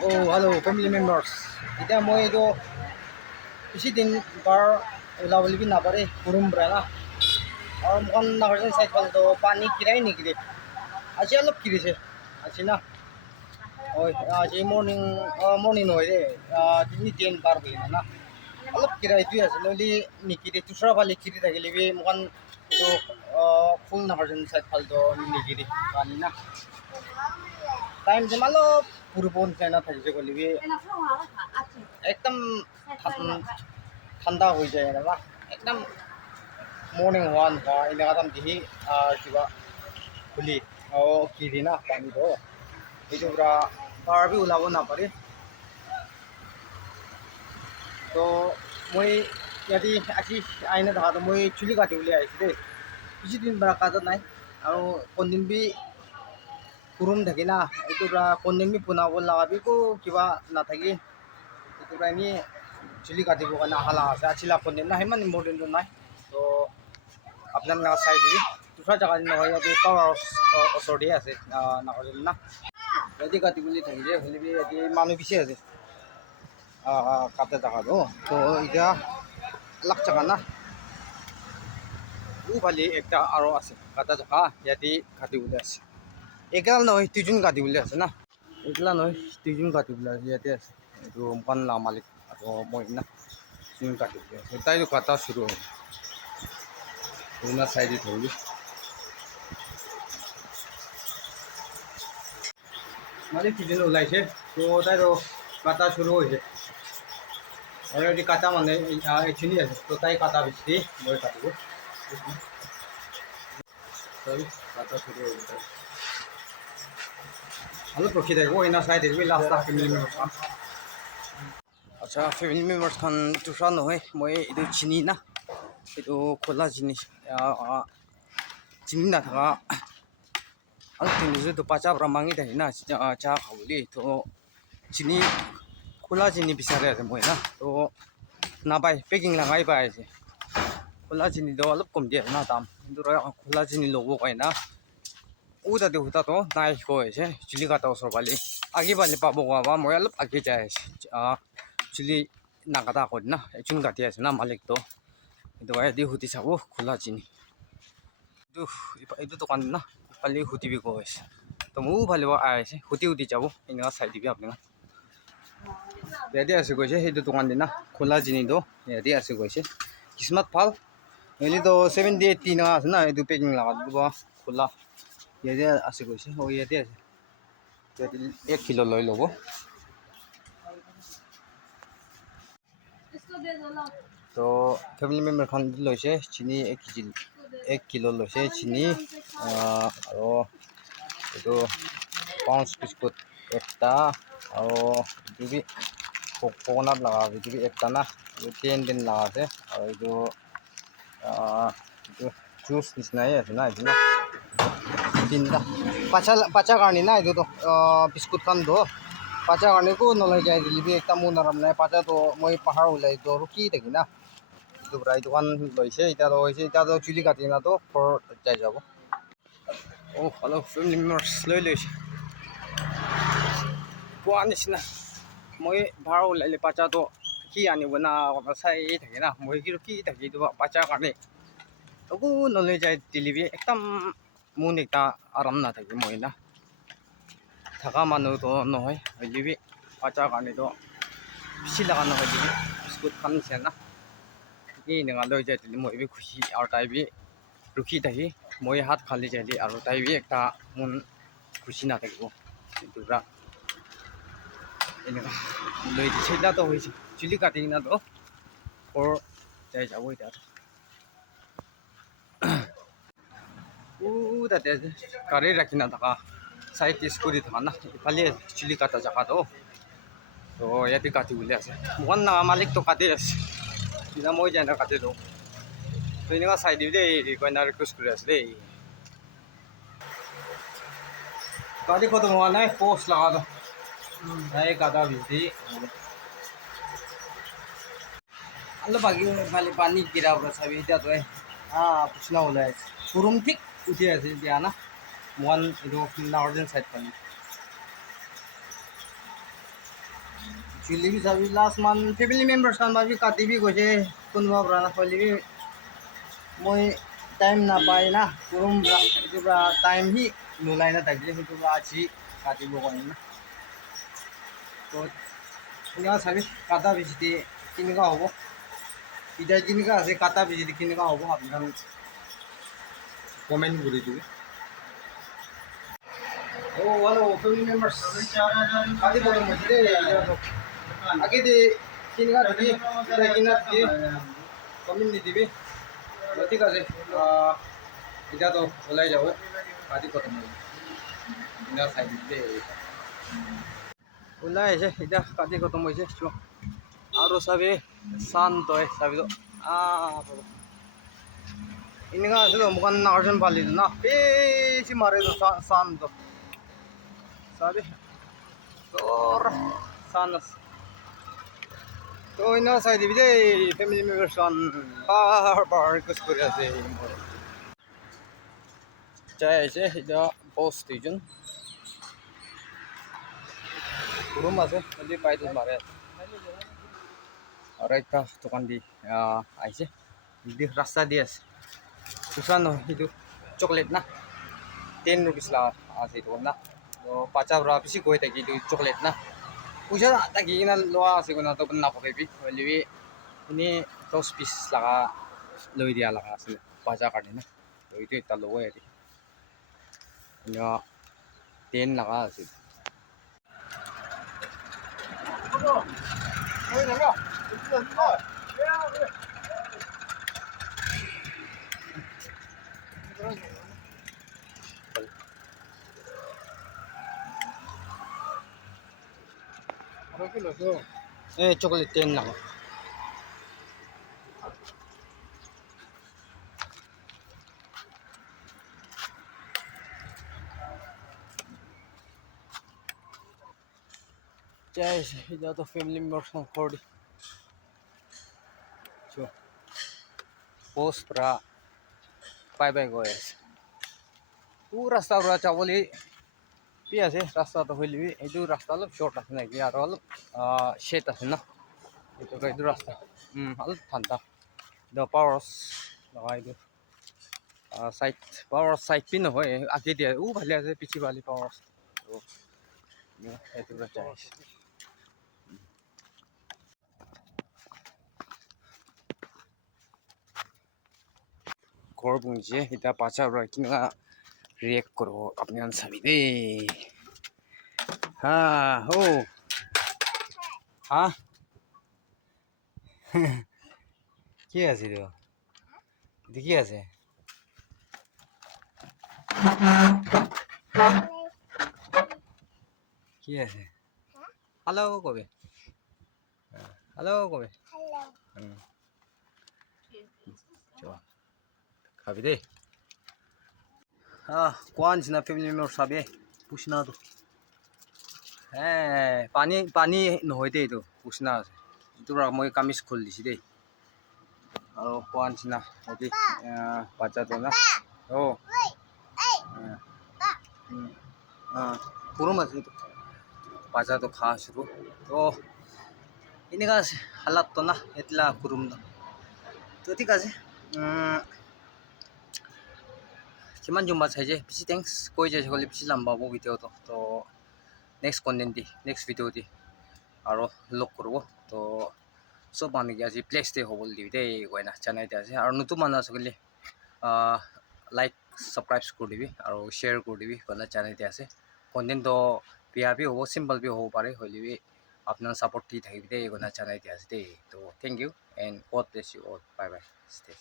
Oh, hello, family members. Ita mo itu isi din bar ulawali bin napare kurum brana. और मुकन नहरजन side तो पानी किराए नहीं किरे आज अलग किरे से आज ना और आज मॉर्निंग मॉर्निंग हो रे दिन तीन बार हुई ना अलग किराए तो आज लोली निकिरे दूसरा वाले किरे था के लिए मुकन तो फुल नहरजन साइड तो निकिरे पानी ना टाइम से मालो पूर्वों से ना था जिसे को लिए एकदम ठंडा हो जाएगा ना एकदम morning one ini katam dihi kiba kuli kiri na pani do itu bra bar bi ulabo na pare to moi yadi aki aina da to moi chuli kati ule aisi de bisi din bra kata nai aro kondin bi kurum thaki na itu bra kondin bi puna bol laga bi ko kiba na thaki itu bra ni chuli kati ko na hala ase achila kondin na heman important do nai to আপনার না side দিবি দুসরা জায়গা নহয় ইয়াতে পাওয়ার ওচৰতে আছে নাকৰিল না যদি কাটি বুলি থাকিলে হ'লে বি ইয়াতে মানুহ বেছি আছে কাটা জাগাটো তো এতিয়া লাখ জাগা না ভালি একটা আৰু আছে কাটা জাগা ইয়াতে কাটিবলৈ আছে একলা নহয় দুজন কাটিবলৈ আছে না একলা নহয় দুজন কাটিবলৈ আছে ইয়াতে আছে এইটো মকান মালিক আৰু মই না দুজন কাটিবলৈ আছে তাইতো কাটা শুরু হয় Una side tholi mali kijen ulaise to tai ro kata shuru hoise already kata mane actually ase to tai kata bisti moi katibo sorry kata shuru hoise alu prokhi dego ina side bi last ta family members khan acha family members khan tusha nohoi moi idu chini na itu khola jinis chini na thaga al tin to pacha bramangi dai na cha khawli to chini khola jini bisare ase moi na to na bai packing la ngai bai ase khola jini do alop kom dia na tam dura khola jini lobo kai na uda de huta to nai ko ase chili ka to sor bali agi bali pabo wa moi alop agi jai ase chili na kata ko na chun ka ti ase na malik to itu ay di huti sabo khula jini itu dokan na pali huti bi ko ase to mu bhale wa aise huti huti jabo ina side bi apni yadi ase ko ase itu dokan din na khula jini do yadi ase ko ase kismat phal eli to 70 80 na ase na itu packing laga ba khula yadi ase ko ase o yadi ase yadi 1 kilo loi lobo तो family member Khan लैसे चीनी 1 kilo लैसे चीनी और ये pouch biscuit एकटा और ये भी coconut लगा ये भी एकटा ना 10 दिन लगा से और ये जूस निसना है ना इतना तीनटा पाचा गानी ना ये तो बिस्कुट खान दो पाचा गानी को नलाई जाए दिली भी एकटा मुन नरम ना पाचा तो moi pahar ulai do ruki tagi na itu berai dukan loise ita do chili katina to for jai jabo oh hello family members loise puan isna moi bhar ulai le pacha to ki ani bana sai tagi na moi ki ruki tagi do pacha kane to ko nolai jai dili bi ekdam mun ekta aram na tagi moi na থাকা মানুহ তো নহয় হইলি পাচা কাৰণে তো বেছি লাগা নহয় দিবি বিস্কুট খান নিছে না কি নঙা লৈ যাই দিলি মই বি খুশি আৰু তাই বি ৰখি থাকি মই হাত খালি যাইলি আৰু তাই বি একটা মন খুশি না থাকিব দুটা এনেকা লৈ দিছে এটা তো হৈছে চুলি কাটি না তো ফৰ যাই যাব এটা তাতে গাড়ী ৰাখি না থাকা साइड स्कूटी था ना इफाले चिली काटा जगह तो ये काटी बोले वन ना मालिक तो काटे सीधा मैं जाना काटे दो तो इनका साइड दे कोई ना रिक्वेस्ट कर दे गाड़ी को तो वहाँ ना पोस्ट लगा दो ये काटा भी थी अल्लाह बाकी वाले पानी गिरा हुआ सभी इधर तो है पूछना बोला है रूम ठीक उठे ऐसे दिया ना one itu northern side pani Chili bi sabi last month family members kan ba bi kati bi ko je kunwa bra na kholi bi moi time na pai na kurum bra itu bra time hi nulai na tagje itu bra chi kati bo ko na to ina sabi kata bi ti kini ka hobo ida kini ka ase kata bi ti kini ka hobo apni comment করে দিবে ও hello family members আদি বড় মধ্যে আগে দি কিনগা দিবি এটা কিনা দিবি comment দি দিবি ঠিক আছে এটা তো ওলাই যাব আদি কত মই কিনা সাইড দিতে ওলাই আছে এটা কাটি খতম হইছে চো আর সবে শান্ত হয় সবে তো ইনগা আছে তো মুখান নাগার্জুন পালি না বেশি মারে তো শান্ত sabi tor sanas to ina sa divide family members on bar request kore ase chai ase ida boss station room ase adi paidul mare arai ta tokan di aise di rasta di ase usano itu chocolate na 10 rupees la ase to na तो पाचा बरा पिसी कोई तकी तो chocolate ना उजा तकी ना लोआ से को ना तो ना पके भी लिवी ini 10 piece लगा लोई दिया लगा से पाचा काटे ना तो itu इतना लो है दी या 10 लगा से chocolate 10 lang guys ida to family members ng 40 so post pra bye bye guys pura rasta pra chaboli pi ase rasta to hoilibi edu rasta lo short ase na ki aro lo shet ase na edu ka edu rasta al thanda the powers lagai edu side power side pin hoy age dia u bhale ase pichi wali powers to edu ra chai ঘর বুঝে এটা পাচা কিনা react karo apne an sabi de ha ho ha কি আছে রে দেখি আছে কি আছে হ্যালো কবে হ্যালো কবে হ্যালো চল খাবি দে कौन सी ना फैमिली में साबे पूछना तो है पानी पानी नहते तो पूछना तो मैं कामिज खोल दी दे और कौन सी ना अभी बच्चा तो ना ओ पूरा मत तो बच्चा तो खा शुरू तो इनका हालत तो ना इतना कुरुम तो ठीक है কিমান জুম্বা চাইছে বেছি থ্যাংকস কৈ যাইছে গ'লে বেছি লম্বা হ'ব ভিডিঅ'টো তো নেক্সট কণ্টেণ্ট দি নেক্সট ভিডিঅ' দি আৰু লগ কৰিব তো চব মানুহকে আজি প্লেচ ডে হ'বলৈ দিবি দেই গৈ না জানাই দিয়া আছে আৰু নতুন মানুহ আছে গ'লে লাইক ছাবস্ক্ৰাইব কৰি দিবি আৰু শ্বেয়াৰ কৰি দিবি গ'লে জানাই দিয়া আছে কণ্টেণ্টটো বেয়া বি হ'ব চিম্পল বি হ'ব পাৰে হ'লে আপোনাৰ ছাপোৰ্ট দি থাকিবি দেই গৈ না জানাই দিয়া আছে দেই তো thank you and God bless you all bye bye stay